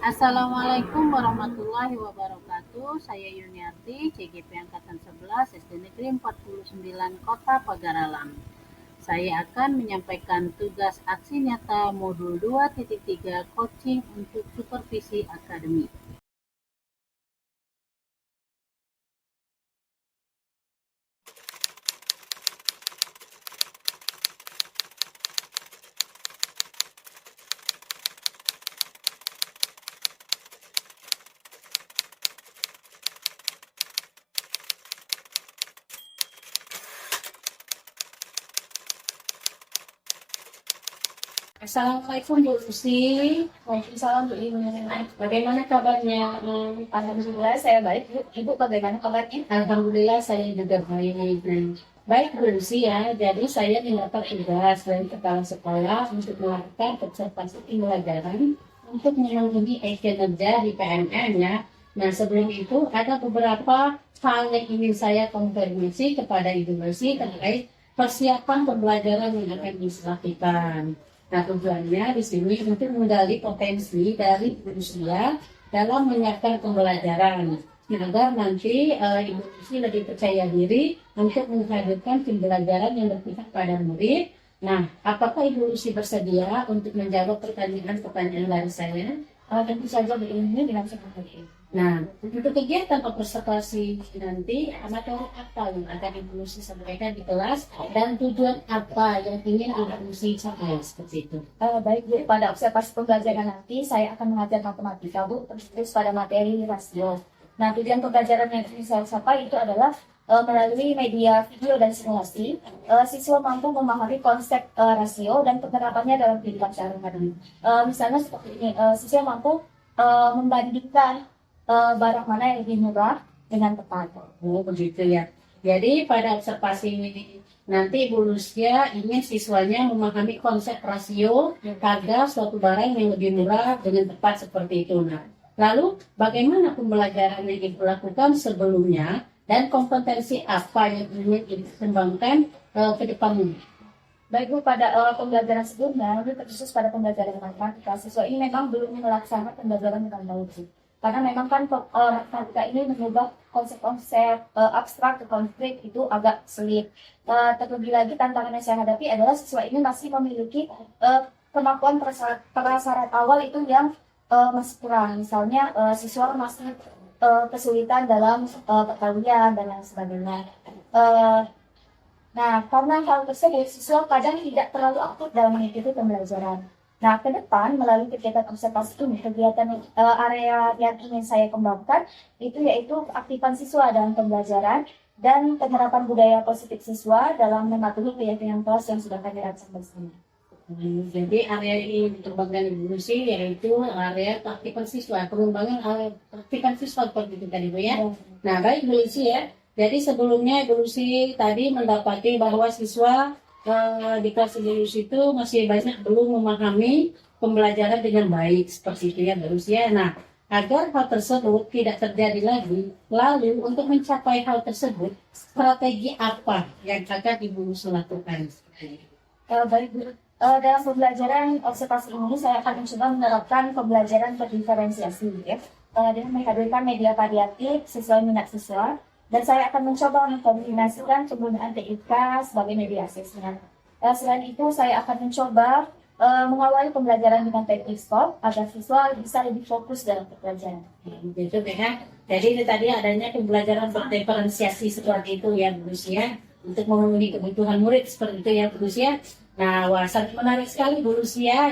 Assalamualaikum warahmatullahi wabarakatuh. Saya Yuniarti, CGP Angkatan 11, SD Negeri 49, Kota Pagaralam. Saya akan menyampaikan tugas aksi nyata modul 2.3 coaching untuk supervisi akademik. Assalamualaikum Bu Lucy. Waalaikumsalam Bu Ibu. Bagaimana kabarnya? Alhamdulillah saya baik Bu. Ibu bagaimana kabarnya? Alhamdulillah saya juga baik. Baik Bu Lucy ya, jadi saya mendapat tugas dari kepala sekolah untuk melakukan observasi pembelajaran untuk memenuhi kinerja di PNN ya. Nah sebelum itu ada beberapa hal yang ingin saya konfirmasi kepada Ibu Lucy terkait persiapan pembelajaran yang akan dilakukan. Nah, tujuannya di sini untuk menggali potensi dari manusia dalam menyiapkan pembelajaran, agar nanti Ibu Lucy lebih percaya diri untuk menghadirkan pembelajaran yang berpihak pada murid. Nah, apakah Ibu Lucy bersedia untuk menjawab pertanyaan-pertanyaan dari saya? Tentu saja Bu Ibu dengan senang hati. Nah, untuk kegiatan observasi nanti, materi apa yang akan Ibu Lucy sampaikan di kelas dan tujuan apa yang ingin Ibu Lucy capai seperti itu. Baik Bu, pada observasi pembelajaran nanti saya akan mengajar matematika Bu, terus pada materi rasio. Nah, tujuan pembelajaran yang ingin saya capai itu adalah melalui media video dan simulasi, siswa mampu memahami konsep rasio dan penerapannya dalam kehidupan sehari-hari. Misalnya seperti ini, siswa mampu membandingkan barang mana yang lebih murah dengan tepat. Oh, begitu ya. Jadi pada observasi ini nanti Bu Lucia ingin siswanya memahami konsep rasio harga suatu barang yang lebih murah dengan tepat seperti itu. Nah, lalu bagaimana pembelajaran yang Ibu lakukan sebelumnya dan kompetensi apa yang ingin dikembangkan ke depannya? Baik Bu, pada pembelajaran sebelumnya, khusus pada pembelajaran matematika, siswa ini memang belum melaksanakan pembelajaran dengan baik. Karena memang kan matematika ini mengubah konsep-konsep abstrak ke konkret itu agak sulit. Terlebih lagi tantangan yang saya hadapi adalah siswa ini masih memiliki kemampuan prasyarat awal itu yang masih kurang. Misalnya siswa masih kesulitan dalam perkalian dan lain sebagainya. Nah, karena hal tersebut, siswa kadang tidak terlalu aktif dalam mengikuti pembelajaran. Nah, ke depan melalui kegiatan observasi ini, kegiatan area yang ingin saya kembangkan itu yaitu keaktifan siswa dalam pembelajaran dan penerapan budaya positif siswa dalam mematuhi keyakinan kelas yang sudah kami rancang bersama. Jadi area ini dikembangkan Ibu Lucy yaitu area keaktifan siswa, pengembangan keaktifan siswa seperti itu tadi Bu ya. Nah, baik Bu Lucy ya. Jadi sebelumnya Ibu Lucy tadi mendapati bahwa siswa di kelas Ibu Lucy itu masih banyak belum memahami pembelajaran dengan baik seperti itu ya Bu Lucy ya. Nah, agar hal tersebut tidak terjadi lagi, lalu untuk mencapai hal tersebut, strategi apa yang akan Ibu Lucy lakukan? Baik Bu, dalam pembelajaran observasi ini saya akan mencoba menerapkan pembelajaran berdiferensiasi ya, dengan menghadirkan media variatif sesuai minat siswa. Dan saya akan mencoba mengkombinasikan penggunaan TIK sebagai media asesmen. Selain itu, saya akan mencoba mengawali pembelajaran dengan teknik STOP agar siswa bisa lebih fokus dalam pembelajaran. Gitu ya. Jadi ini tadi adanya pembelajaran berdiferensiasi seperti itu ya Bu Lucy ya, untuk memenuhi kebutuhan murid seperti itu ya Bu Lucy ya. Nah, wah, sangat menarik sekali Bu Lucy ya.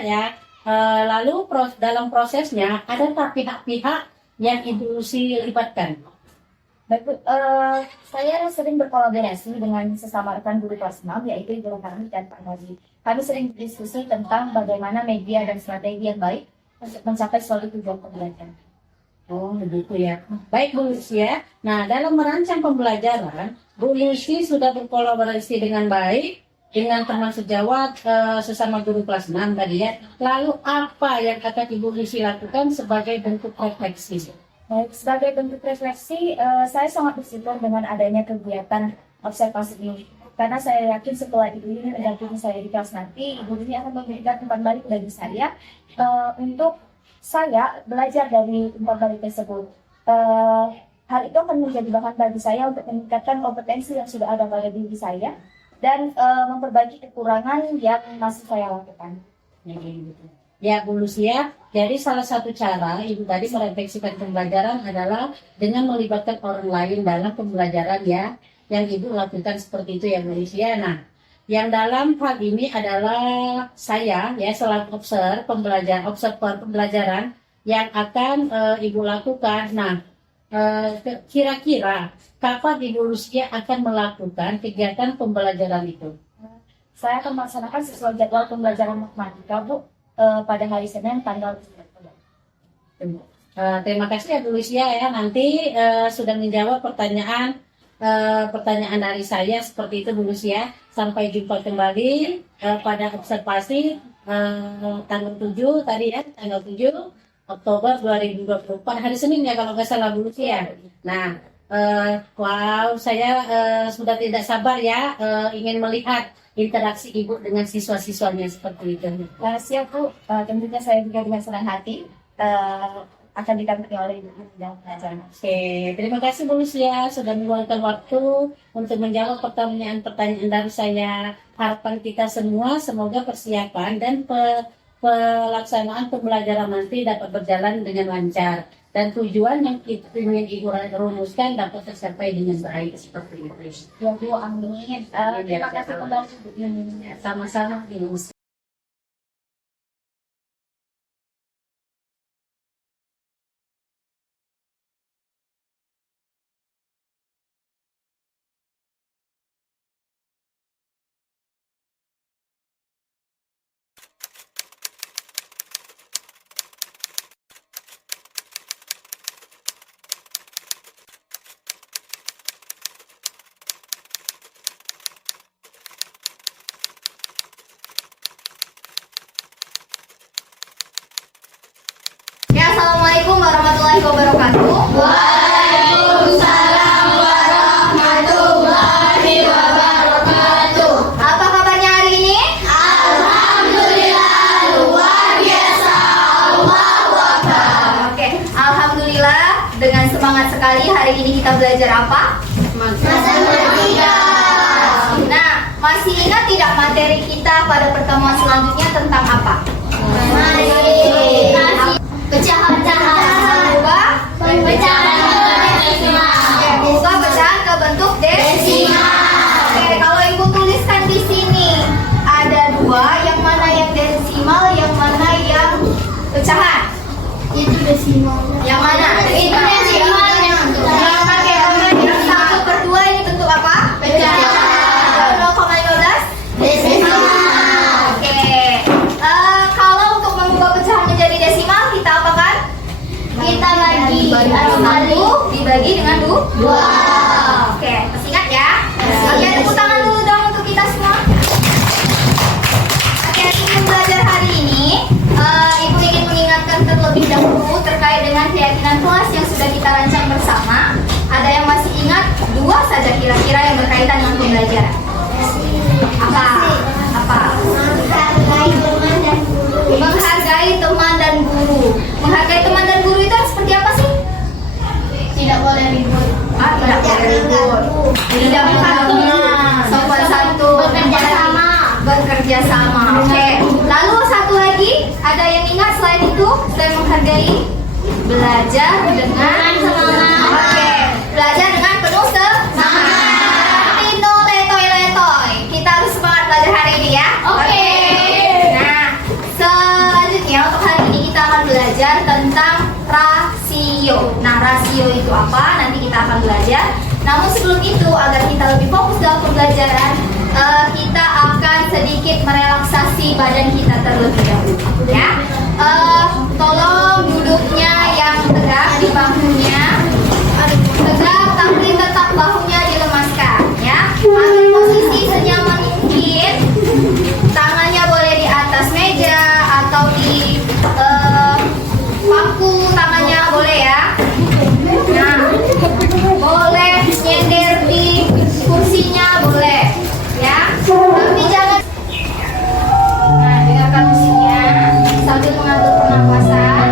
Lalu dalam prosesnya ada pihak-pihak yang Ibu Lucy libatkan. Baik, saya sering berkolaborasi dengan sesama rekan guru kelas 6, yaitu Ibu Kami dan Pak Nazi. Kami sering berdiskusi tentang bagaimana media dan strategi yang baik untuk mencapai suatu tujuan pembelajaran. Oh, begitu ya. Baik Bu Lucy ya. Nah, dalam merancang pembelajaran, Bu Lucy sudah berkolaborasi dengan baik dengan teman sejawat sesama guru kelas 6 tadi ya. Lalu apa yang akan Ibu Lucy lakukan sebagai bentuk refleksi? Baik, sebagai bentuk refleksi, saya sangat bersyukur dengan adanya kegiatan observasi ini. Karena saya yakin setelah Ibu ini mendampingi saya di kelas nanti, Ibu ini akan memberikan umpan balik bagi saya untuk saya belajar dari informasi tersebut. Hal itu akan menjadi bahan bagi saya untuk meningkatkan kompetensi yang sudah ada pada diri saya dan memperbaiki kekurangan yang masih saya lakukan. Ya, Bu Lucia, jadi salah satu cara Ibu tadi merefleksikan pembelajaran adalah dengan melibatkan orang lain dalam pembelajaran ya, yang Ibu lakukan seperti itu ya Bu Lucia. Nah, yang dalam hal ini adalah saya ya selaku observer pembelajaran yang akan Ibu lakukan. Nah, kira-kira kapan Ibu Lucia akan melakukan kegiatan pembelajaran itu? Saya akan melaksanakan sesuai jadwal pembelajaran matematika, Bu, pada hari Senin tanggal 9. Terima kasih ya Bu Lucia ya. Nanti sudah menjawab pertanyaan dari saya seperti itu Bu Lucia. Sampai jumpa kembali pada observasi tanggal 7 tadi ya, tanggal 7 Oktober 2024 hari Senin ya kalau nggak salah Bu Lucia. Nah, wow, saya sudah tidak sabar ya ingin melihat interaksi Ibu dengan siswa-siswanya seperti itu. Siap, Bu. Tentunya saya juga dengan senang hati akan didampingi oleh Ibu dalam pelajaran. Oke, terima kasih Bu Lucia sudah meluangkan waktu untuk menjawab pertanyaan-pertanyaan dari saya. Harapan kita semua semoga persiapan dan pelaksanaan pembelajaran nanti dapat berjalan dengan lancar dan tujuan yang ingin Ibu rumuskan dapat tercapai dengan baik seperti itu. Ya, Bu, amin. Terima kasih kembali, Bu. Sama-sama Ibu. Ya, Assalamualaikum warahmatullahi wabarakatuh. Waalaikumsalam warahmatullahi wabarakatuh. Apa kabarnya hari ini? Alhamdulillah, luar biasa. Allahu Akbar. Oke, alhamdulillah dengan semangat sekali hari ini kita belajar apa? Matematika. Nah, masih ingat tidak materi kita pada pertemuan selanjutnya tentang apa? Pecahan-pecahan. Pecahan ke bentuk desimal. Oke, kalau Ibu tuliskan di sini ada dua, yang mana yang desimal, yang mana yang pecahan? Itu desimal. Yang mana? Itu desimal. Yang pakai nomor yang 1/2 ini bentuk apa? Pecahan. 0,15 desimal. Oke. Kalau untuk mengubah pecahan menjadi desimal kita apakan? Kita bagi 1 dibagi dengan 2. Oke, masih ingat ya? Oke, tepuk tangan dulu dong untuk kita semua. Oke, ingin belajar hari ini, Ibu ingin mengingatkan terlebih dahulu terkait dengan keyakinan kelas yang sudah kita rancang bersama. Ada yang masih ingat? 2 saja kira-kira yang berkaitan dengan pembelajaran. Apa? Menghargai teman dan guru. Menghargai teman dan guru itu seperti apa sih? Tidak boleh ribut. Tidak boleh ribut. Tidak menghakimi. Sopan santun. Bekerja sama. Oke. Lalu satu lagi, ada yang ingat selain itu? Selain menghargai, belajar dengan semangat. Oke. Belajar dengan penuh semangat. Tino letoy. Kita harus semangat belajar hari ini ya. Oke. Selanjutnya untuk hari ini kita akan belajar tentang rasio. Nah, rasio itu apa? Nanti kita akan belajar. Namun sebelum itu, agar kita lebih fokus dalam pembelajaran, kita akan sedikit merelaksasi badan kita terlebih dahulu. Ya, tolong duduknya yang tegak di bahunya, tegak tapi tetap bahunya dilemaskan. Ya, ambil posisi senyaman mungkin. Tangannya boleh di atas meja atau di paku tangannya boleh ya. Nah, boleh nyender di kursinya boleh ya. Tapi jangan. Nah, dengarkan musiknya sambil mengatur pernapasan.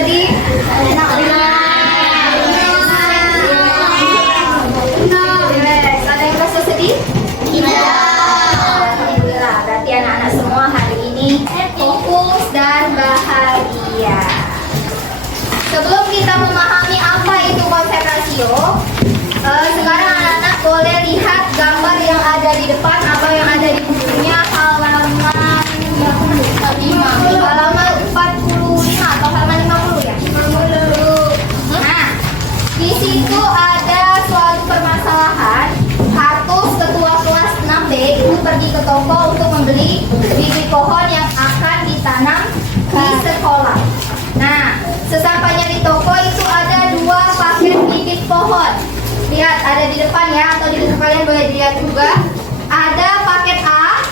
sedih? Relax. Ada yang merasa sedih? Alhamdulillah. Berarti anak-anak semua hari ini fokus dan bahagia. Sebelum kita memahami apa itu konsep rasio, sekarang anak-anak boleh lihat gambar yang ada di depan atau yang ada di bukunya halaman 45 atau halaman 50 ya. Nah, di situ ada suatu permasalahan. Hatus ketua kelas 6B itu pergi ke toko untuk membeli bibit pohon yang akan ditanam di sekolah. Nah, sesampainya di toko itu ada 2 paket bibit pohon. Lihat, ada di depan ya, atau di depan kalian boleh dilihat juga. Ada paket A,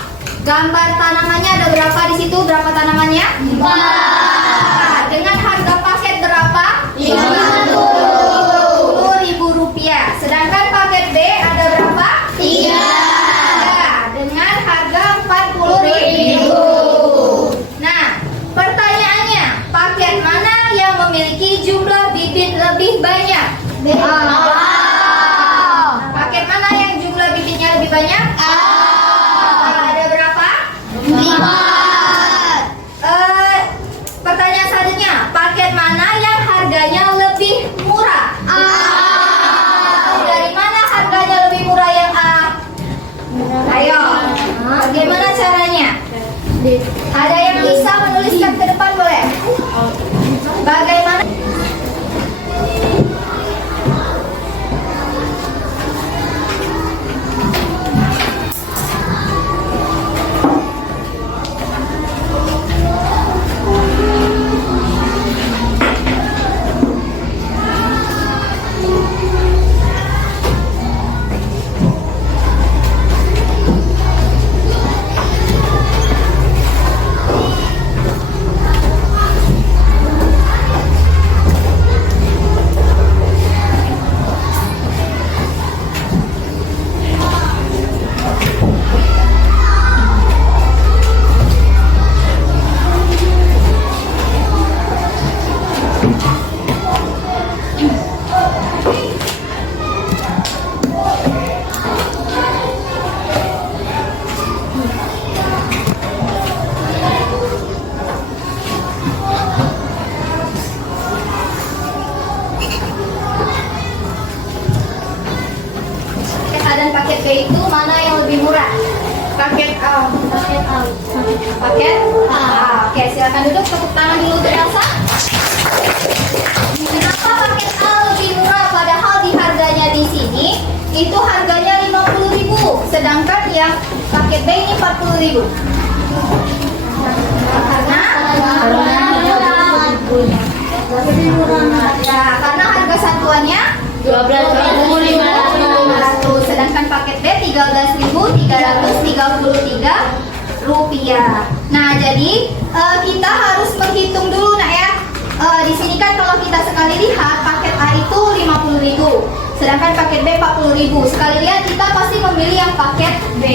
gambar tanamannya ada berapa di situ? Berapa tanamannya? 5. Dengan harga paket berapa? 50.000 rupiah. Sedangkan paket B ada berapa? 3. Dengan harga 40.000. Nah, pertanyaannya, paket mana yang memiliki jumlah bibit lebih banyak? Paket mana yang jumlah bibitnya lebih banyak? Ada berapa? 5. Pertanyaan selanjutnya, paket mana yang harganya lebih murah? Dari mana harganya lebih murah yang A? Ayo, bagaimana caranya? Ada yang bisa menuliskan ke depan boleh? Bagaimana? Dan paket B itu mana yang lebih murah? Paket A. Paket A. Oke, silakan duduk, tepuk tangan dulu untuk Elsa. Kenapa paket A lebih murah padahal di harganya di sini itu harganya 50.000, sedangkan yang paket B ini 40.000? Karena harga satuannya 12.500, sedangkan paket B 13.333 rupiah. Nah, jadi kita harus menghitung dulu nak ya. Di sini kan kalau kita sekali lihat paket A itu 50.000, sedangkan paket B 40.000. Sekali lihat kita pasti memilih yang paket B.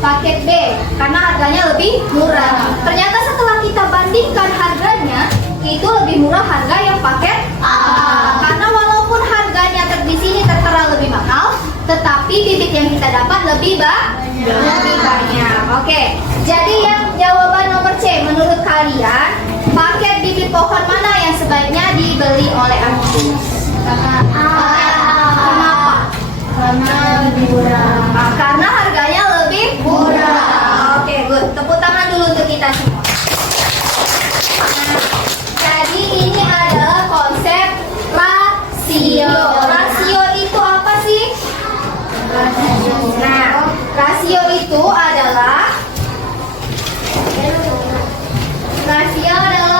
Paket B karena harganya lebih murah. Ternyata setelah kita bandingkan harganya, itu lebih murah harga yang paket A. Karena walaupun harganya di sini tertera lebih mahal, tetapi bibit yang kita dapat lebih banyak. Oke, jadi yang jawaban nomor C menurut kalian, paket bibit pohon mana yang sebaiknya dibeli oleh anak? Kenapa? Karena lebih murah. Karena harganya lebih murah. Oke, good. Tepuk tangan dulu untuk kita semua. Jadi ini adalah konsep rasio. Rasio itu apa sih? Nah, rasio itu adalah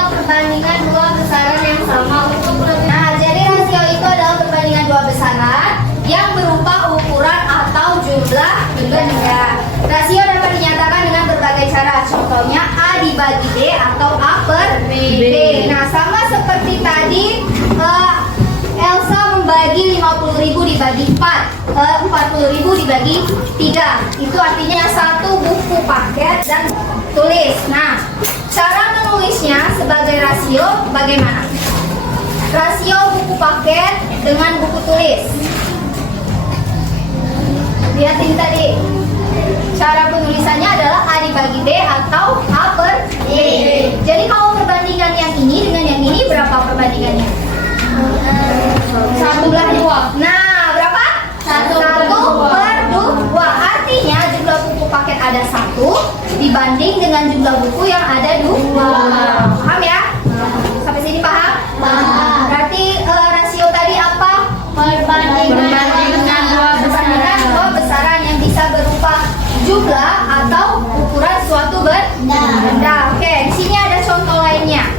perbandingan dua besaran yang sama untuk jadi rasio itu adalah perbandingan dua besaran yang berupa ukuran atau jumlah benda. Rasio dapat dinyatakan dengan berbagai cara. Contohnya A dibagi B atau A per B. Nah, sama seperti tadi Elsa membagi 50.000 dibagi 4, 40.000 dibagi 3. Itu artinya satu buku paket dan tulis. Nah, cara menulisnya sebagai rasio rasio bagaimana? Rasio buku paket dengan buku tulis. Lihatin tadi. Cara penulisannya adalah A dibagi B atau A per B. Jadi kalau perbandingan yang ini dengan yang ini berapa perbandingannya? 1/2. Nah, berapa? 1/2. Artinya jumlah buku paket ada 1 dibanding dengan jumlah buku yang ada 2. Paham ya? Sampai sini paham? Paham. Berarti rasio tadi apa? Perbandingan dua besaran yang bisa berupa jumlah atau ukuran suatu benda. Oke, di sini ada contoh lainnya.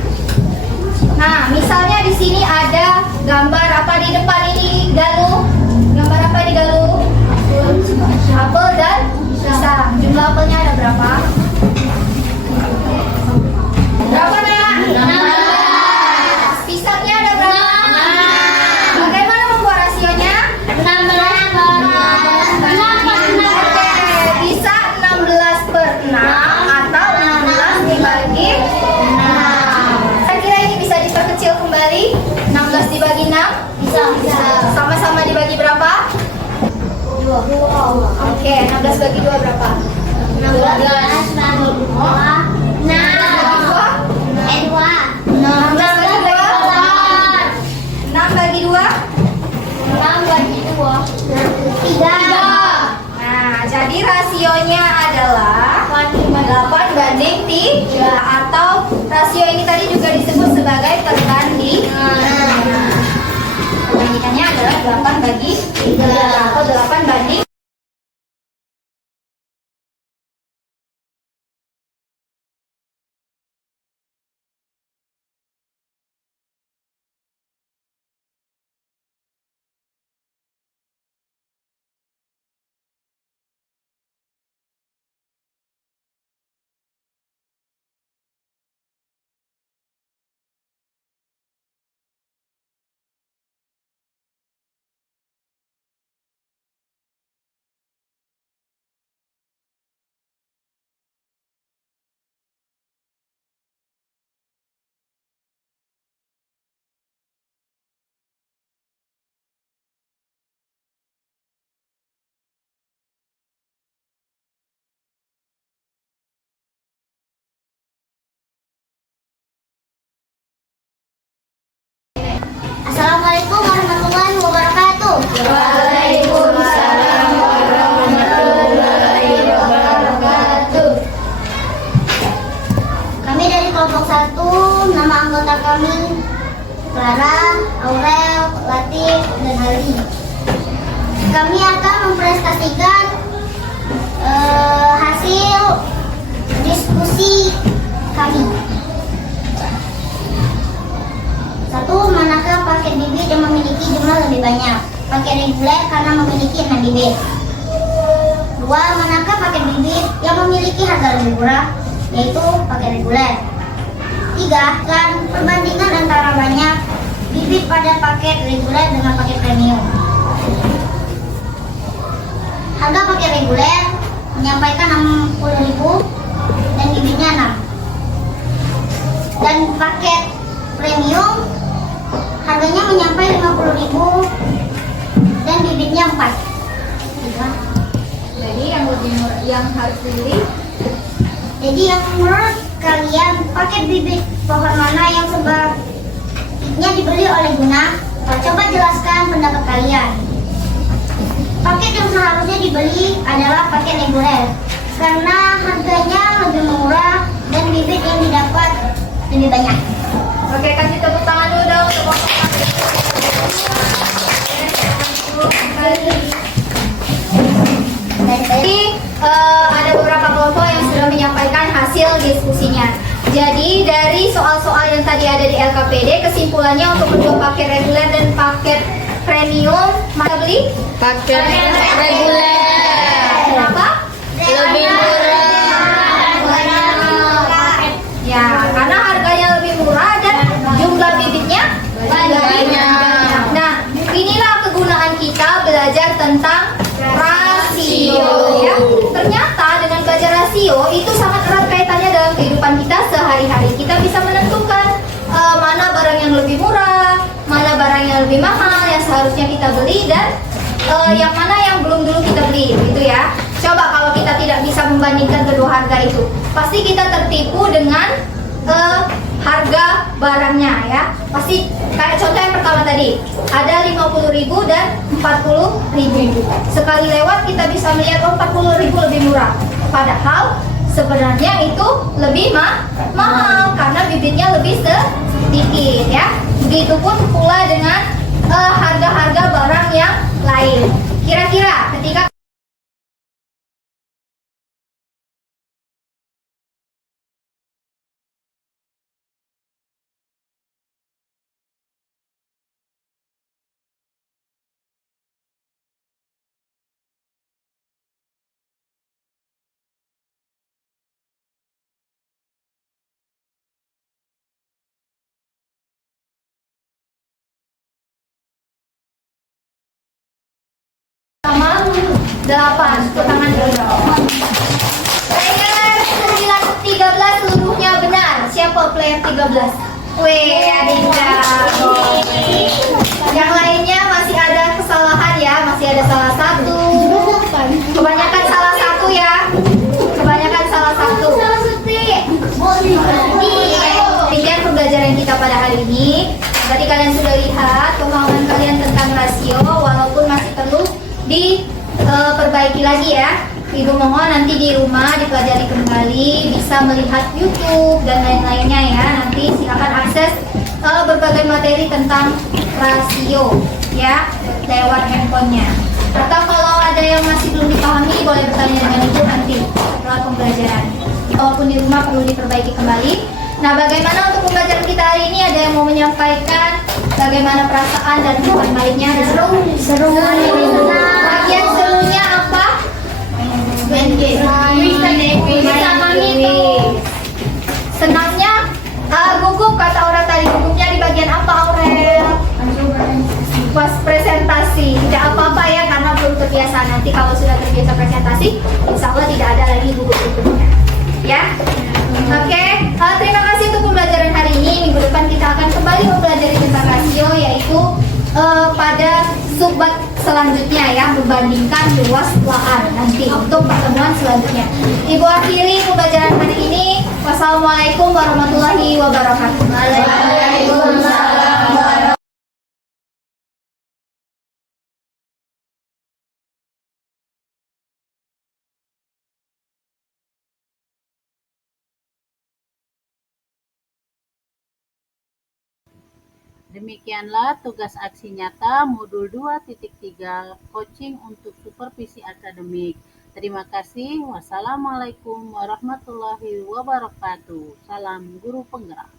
Nah, misalnya di sini ada gambar apa di depan ini, Galuh? Gambar apa di Galuh? Apel dan pisang. Jumlah apelnya ada berapa? Berapa, Nak? 16. Pisangnya ada berapa? 6. Bagaimana membuat rasionya? 16. Oke, bisa 16/6 atau 16 dibagi 6. Kira-kira ini bisa diperkecil kembali? 16 dibagi 6? Bisa. Sama-sama dibagi berapa? 2. Oke, 16 bagi 2 berapa? 16 bagi 2. 6 bagi 2. 6 bagi 2. 3. Nah, jadi rasionya adalah 8 banding 3 atau rasio ini tadi juga disebut sebagai perbandingan. Perbandingannya adalah 8 bagi 3 atau 8 banding. Assalamualaikum warahmatullahi wabarakatuh. Waalaikumsalam warahmatullahi wabarakatuh. Kami dari kelompok 1, nama anggota kami Clara, Aurel, Latif, dan Ali. Kami akan mempresentasikan hasil diskusi kami. 1. Manakah paket bibit yang memiliki jumlah lebih banyak? Paket reguler karena memiliki 6 bibit. 2. Manakah paket bibit yang memiliki harga lebih murah? Yaitu paket reguler. 3. Dan perbandingan antara banyak bibit pada paket reguler dengan paket premium. Harga paket reguler menyampaikan 60.000 dan bibitnya 6. Dan paket premium harganya mencapai 50.000 dan bibitnya 4. Jadi yang harus dibeli. Jadi yang menurut kalian paket bibit pohon mana yang sebaiknya dibeli oleh Guna? Coba jelaskan pendapat kalian. Paket yang seharusnya dibeli adalah paket reguler karena harganya lebih murah dan bibit yang didapat lebih banyak. Oke, kasih tepuk tangan dulu dong untuk kelompok Jadi ada beberapa kelompok yang sudah menyampaikan hasil diskusinya. Jadi dari soal-soal yang tadi ada di LKPD, kesimpulannya untuk kedua paket reguler dan paket premium, mana beli? Paket reguler. Kenapa? Lebih murah. Ya, karena harganya lebih murah dan jumlah bibitnya banyak. Nah, inilah kegunaan kita belajar tentang rasio ya. Ternyata dengan belajar rasio itu sangat erat kaitannya dalam kehidupan kita sehari-hari. Kita bisa menentukan lebih mahal yang seharusnya kita beli dan yang mana yang belum dulu kita beli, gitu ya. Coba kalau kita tidak bisa membandingkan kedua harga itu, pasti kita tertipu dengan harga barangnya ya. Pasti kayak contoh yang pertama tadi, ada 50.000 dan 40.000. Sekali lewat kita bisa melihat 40.000 lebih murah. Padahal sebenarnya itu lebih mahal karena bibitnya lebih sedikit ya. Begitupun pula dengan harga-harga barang yang lain. Kira-kira ketika sama 8 tangan player 13 seluruhnya benar. Siapa player 13? Weh, Adinda. Yang lainnya masih ada kesalahan ya, masih ada salah satu. Kebanyakan salah satu ya. Kebanyakan salah satu. Demikian pembelajaran kita pada hari ini. Tadi kalian sudah lihat pemahaman kalian tentang rasio, walaupun masih perlu diperbaiki lagi ya. Ibu mohon nanti di rumah dipelajari kembali, bisa melihat YouTube dan lain-lainnya ya. Nanti silakan akses berbagai materi tentang rasio ya lewat handphonenya. Atau kalau ada yang masih belum dipahami boleh bertanya dengan ibu nanti setelah pembelajaran. Walaupun di rumah perlu diperbaiki kembali. Nah, bagaimana untuk pembelajaran kita hari ini? Ada yang mau menyampaikan bagaimana perasaan dan hubungan baiknya? Seru. Bagian serunya apa? Bisa menghitung. Senangnya gugup kata orang tadi. Gugupnya di bagian apa, Aurel? Pas presentasi. Tidak apa-apa ya karena belum terbiasa. Nanti kalau sudah terbiasa presentasi, insya Allah tidak ada lagi gugup berikutnya. Ya. Oke, terima kasih untuk pembelajaran hari ini. Minggu depan kita akan kembali mempelajari tentang rasio, yaitu pada subbab selanjutnya ya, membandingkan luas lahan nanti untuk pertemuan selanjutnya. Ibu akhiri pembelajaran hari ini. Wassalamualaikum warahmatullahi wabarakatuh. Waalaikumsalam. Demikianlah tugas aksi nyata modul 2.3 coaching untuk supervisi akademik. Terima kasih. Wassalamualaikum warahmatullahi wabarakatuh. Salam guru penggerak.